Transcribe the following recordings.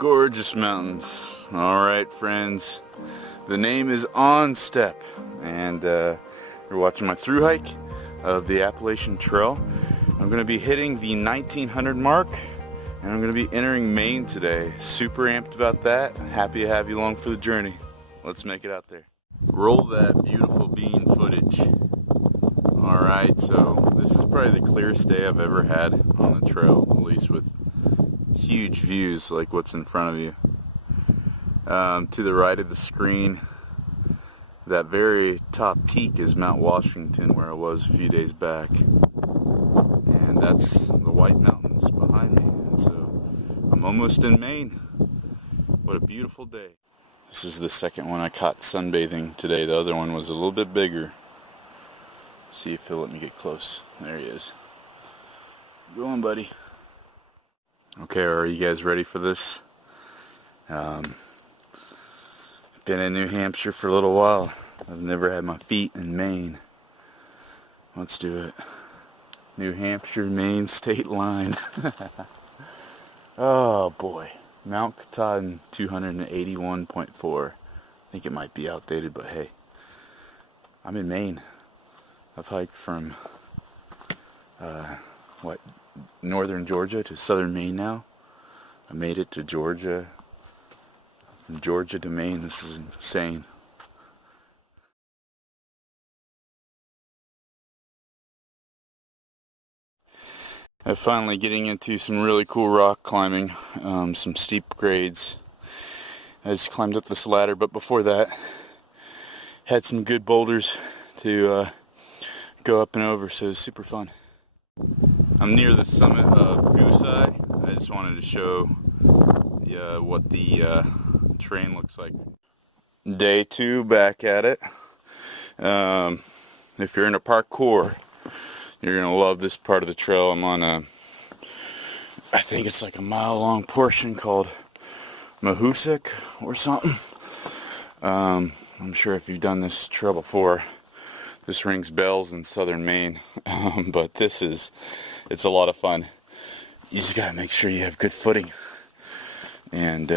Gorgeous mountains. Alright friends, the name is On Step, and you're watching my through hike of the Appalachian Trail. I'm going to be hitting the 1900 mark, and I'm going to be entering Maine today. Super amped about that. Happy to have you along for the journey. Let's make it out there. Roll that beautiful bean footage. Alright, so this is probably the clearest day I've ever had on the trail, at least with huge views like what's in front of you. To the right of the screen, that very top peak is Mount Washington, where I was a few days back, and that's the White Mountains behind me. And so I'm almost in Maine. What a beautiful day. This is the second one I caught sunbathing today. The other one was a little bit bigger. See if he'll let me get close. There he is. Go on, buddy. Okay, are you guys ready for this? Been in New Hampshire for a little while. I've never had my feet in Maine. Let's do it. New Hampshire, Maine state line. Oh boy. Mount Katahdin 281.4. I think it might be outdated, but hey. I'm in Maine. I've hiked from northern Georgia to southern Maine now. I made it to Georgia. From Georgia to Maine, this is insane. I'm finally getting into some really cool rock climbing, some steep grades. I just climbed up this ladder, but before that, had some good boulders to go up and over, so it was super fun. I'm near the summit of Goose Eye. I just wanted to show what the terrain looks like. Day 2, back at it. If you're into parkour, you're gonna love this part of the trail. I'm on I think it's like a mile-long portion called Mahoosuc or something. I'm sure if you've done this trail before, this rings bells in southern Maine, but it's a lot of fun. You just gotta make sure you have good footing, and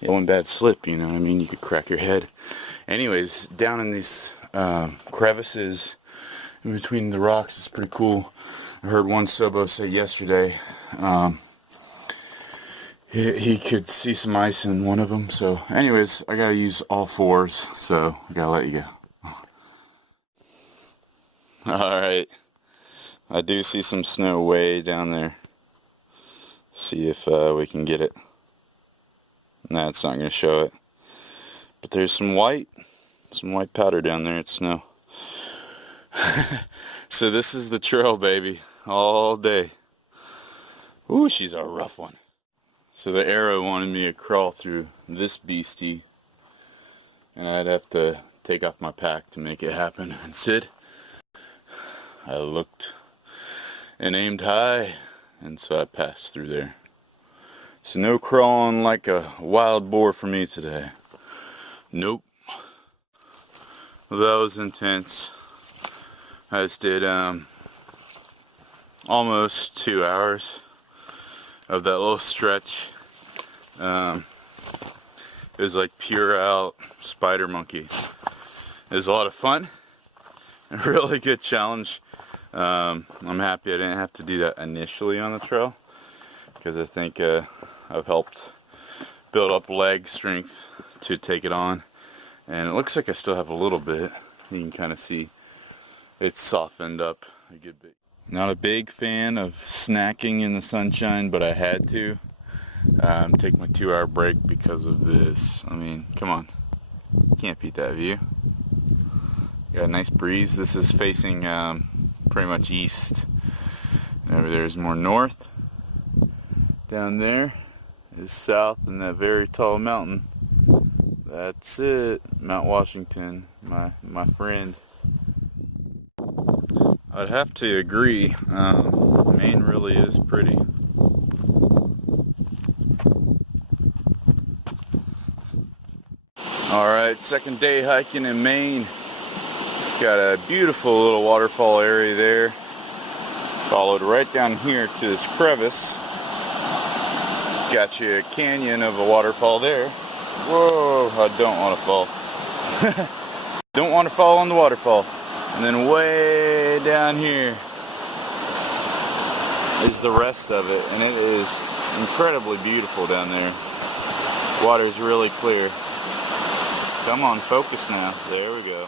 one bad slip, you know what I mean, you could crack your head. Anyways, down in these crevices in between the rocks, it's pretty cool. I heard one Sobo say yesterday he could see some ice in one of them. So anyways, I gotta use all fours, so I gotta let you go. Alright, I do see some snow way down there. See if we can get it. Nah, it's not going to show it. But there's some white powder down there. It's snow. So this is the trail, baby, all day. Ooh, she's a rough one. So the arrow wanted me to crawl through this beastie, and I'd have to take off my pack to make it happen. And Sid, I looked and aimed high, and so I passed through there. So no crawling like a wild boar for me today. Nope. Well, that was intense. I just did almost 2 hours of that little stretch. It was like pure out spider monkey. It was a lot of fun. A really good challenge. I'm happy I didn't have to do that initially on the trail, because I think I've helped build up leg strength to take it on, and it looks like I still have a little bit. You can kind of see it's softened up a good bit. Not a big fan of snacking in the sunshine, but I had to take my 2-hour break because of this. I mean, come on, you can't beat that view. Got a nice breeze. This is facing pretty much east, and over there is more north. Down there is south, and that very tall mountain. That's it, Mount Washington, my friend. I'd have to agree. Maine really is pretty. Alright, second day hiking in Maine. Got a beautiful little waterfall area there. Followed right down here to this crevice. got you a canyon of a waterfall there. Whoa, I don't want to fall. Don't want to fall on the waterfall. And then way down here is the rest of it, and it is incredibly beautiful down there. Water is really clear. Come on, focus now. There we go.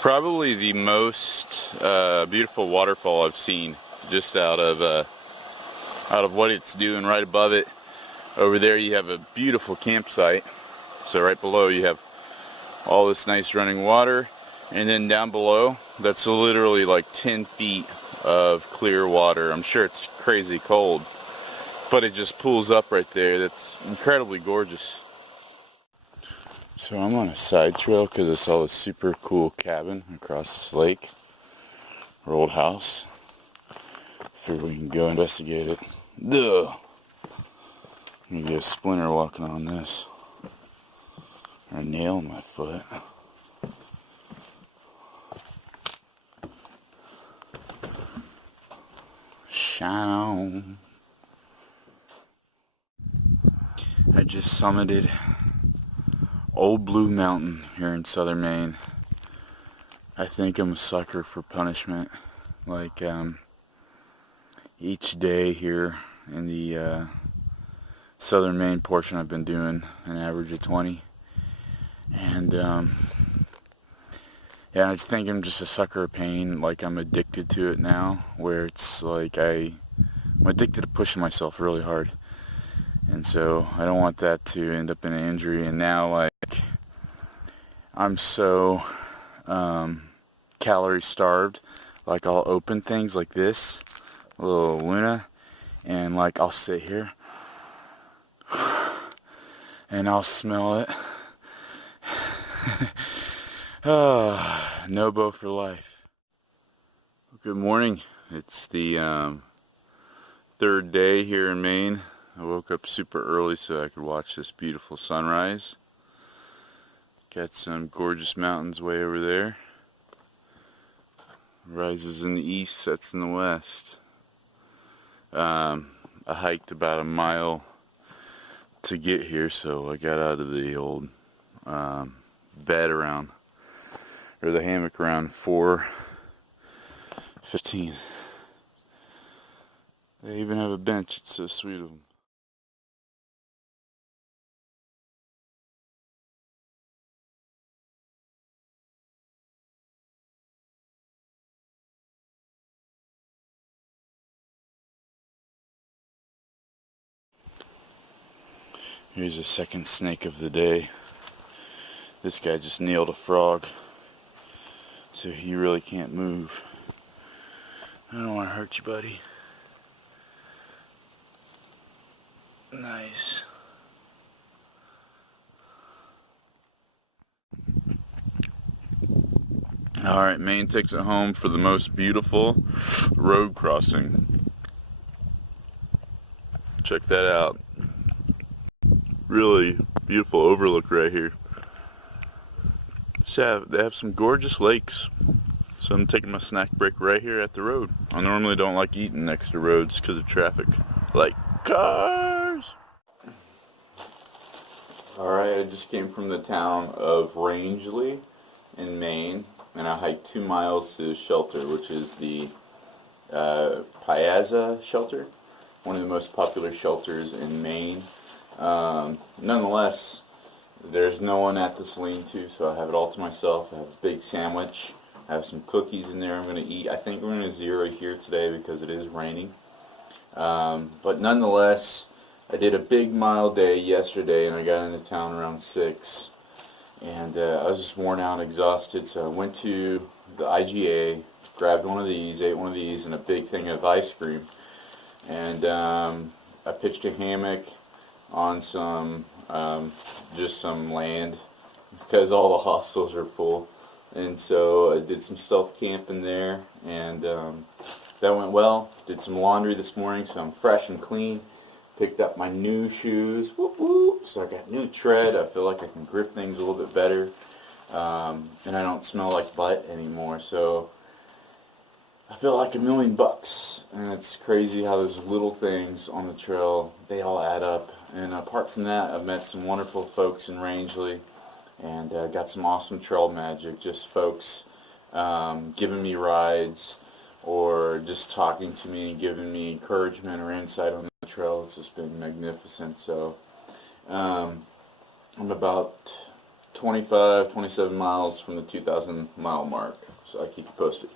Probably the most beautiful waterfall I've seen, just out of what it's doing right above it. Over there you have a beautiful campsite. So right below you have all this nice running water, and then down below, that's literally like 10 feet of clear water. I'm sure it's crazy cold, but it just pools up right there. That's incredibly gorgeous. So I'm on a side trail because I saw this super cool cabin across this lake, our old house. Figure we can go investigate it. Duh! I'm gonna get a splinter walking on this, or a nail in my foot. Shine on. I just summited Old Blue Mountain here in southern Maine. I think I'm a sucker for punishment. Like, each day here in the southern Maine portion, I've been doing an average of 20. And, yeah, I just think I'm just a sucker of pain. Like, I'm addicted to it now, where it's like I'm addicted to pushing myself really hard. And so I don't want that to end up in an injury. And now, like, I'm so calorie starved. Like, I'll open things like this, a little Luna, and like I'll sit here and I'll smell it. Oh, Nobo for life. Good morning. It's the third day here in Maine. I woke up super early so I could watch this beautiful sunrise. Got some gorgeous mountains way over there. Rises in the east, sets in the west. I hiked about a mile to get here, so I got out of the old bed around, or the hammock around 4:15. They even have a bench. It's so sweet of them. Here's a second snake of the day. This guy just nailed a frog, so he really can't move. I don't want to hurt you, buddy. Nice. Alright, Maine takes it home for the most beautiful road crossing. Check that out. Really beautiful overlook right here. They have some gorgeous lakes. So I'm taking my snack break right here at the road. I normally don't like eating next to roads because of traffic. Like cars! Alright, I just came from the town of Rangeley in Maine, and I hiked 2 miles to the shelter, which is the Piazza shelter, one of the most popular shelters in Maine. Nonetheless, there's no one at this lean-to, so I have it all to myself. I have a big sandwich. I have some cookies in there I'm going to eat. I think we're going to zero here today because it is raining. But nonetheless, I did a big mile day yesterday, and I got into town around 6. And I was just worn out, exhausted, so I went to the IGA, grabbed one of these, ate one of these, and a big thing of ice cream. And I pitched a hammock on some, just some land, because all the hostels are full. And so I did some stealth camping there, and that went well. Did some laundry this morning, so I'm fresh and clean. Picked up my new shoes, whoop whoop. So I got new tread. I feel like I can grip things a little bit better, and I don't smell like butt anymore. So I feel like $1,000,000, and it's crazy how those little things on the trail, they all add up. And apart from that, I've met some wonderful folks in Rangeley, and got some awesome trail magic, just folks giving me rides or just talking to me and giving me encouragement or insight on the trail. It's just been magnificent. So I'm about 25, 27 miles from the 2,000 mile mark, so I'll keep you posted.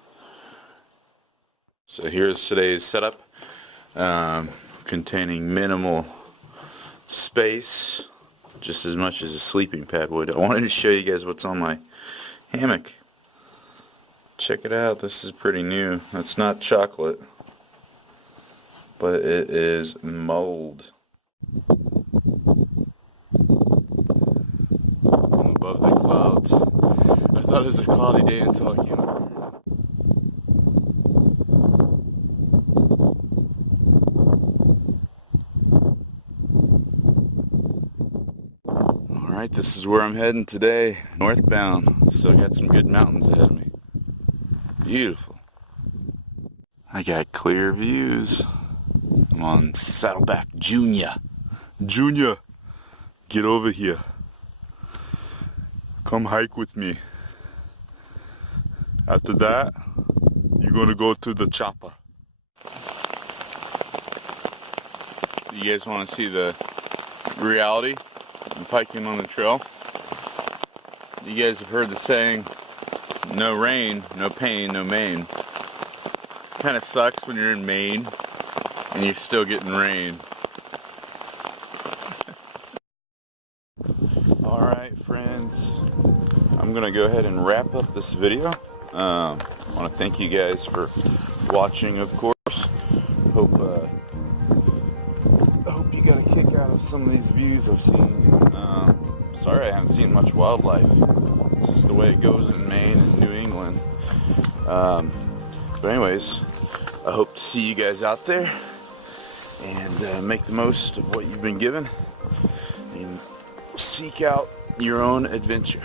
So here's today's setup, containing minimal space, just as much as a sleeping pad would. I wanted to show you guys what's on my hammock. Check it out, this is pretty new. It's not chocolate, but it is mold. I'm above the clouds. I thought it was a cloudy day until I came over here. Alright, this is where I'm heading today, northbound. Still got some good mountains ahead of me. Beautiful. I got clear views. I'm on Saddleback Junior. Junior, get over here. Come hike with me. After that, you're gonna go to the chopper. You guys want to see the reality of hiking on the trail? You guys have heard the saying, no rain, no pain, no Maine. Kind of sucks when you're in Maine and you're still getting rain. Alright friends, I'm going to go ahead and wrap up this video. I want to thank you guys for watching, of course. I hope you got a kick out of some of these views I've seen. Sorry I haven't seen much wildlife. It's just the way it goes in Maine and New England. But anyways, I hope to see you guys out there and make the most of what you've been given and seek out your own adventure.